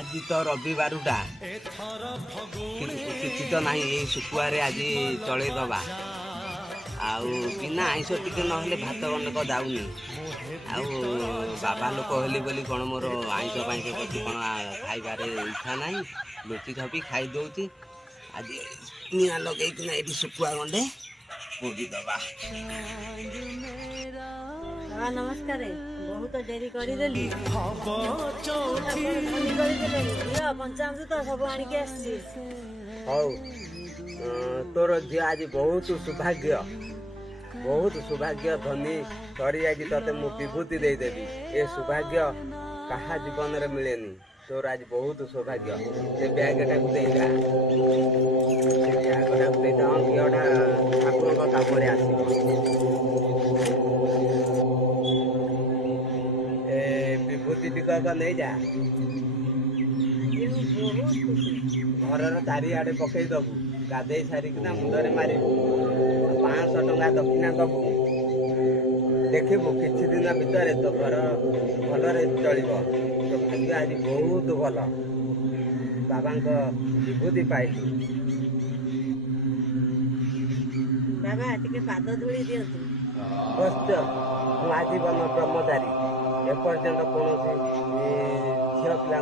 आज तो रविवारुटा किसी तो ना ये शुकुआरे आज चलईदबा बिना आईस टिके ना भात गंडक जाऊनी बाबा लोक हेली बोली कौन मोर आईस पाइस प्रति कौन खाइबार इच्छा ना लुचि थपी खाई दौची आज निआ लगे ये शुकुआ गंडे पोड़ीदबा। नमस्कार बहुत डेरी करदेली पंचामृत सब आणिक हौ तोर झी आज बहुत सौभाग्य धनी सरी आज ते मु विभूति देदेवी ए सौभाग्य कहा जीवन में मिलेनी तोर आज बहुत सौभाग्य से बैग टाक ठाकुर कम आस विभूति टिकक नहीं जा घर चारिआडे पकईदबू गाधे सारिकिना मुंडे मारू 500 टंका दक्षिणा दबू देखू किछि दिन भितर तो घर भलरे चलिब तो भाग्य आज बहुत भल बाबा विभूति पाइलु। बाबा टिके पाद धूली दियंतु बस आजीवन ब्रह्मचारी एपर्यंत कौन झील पिला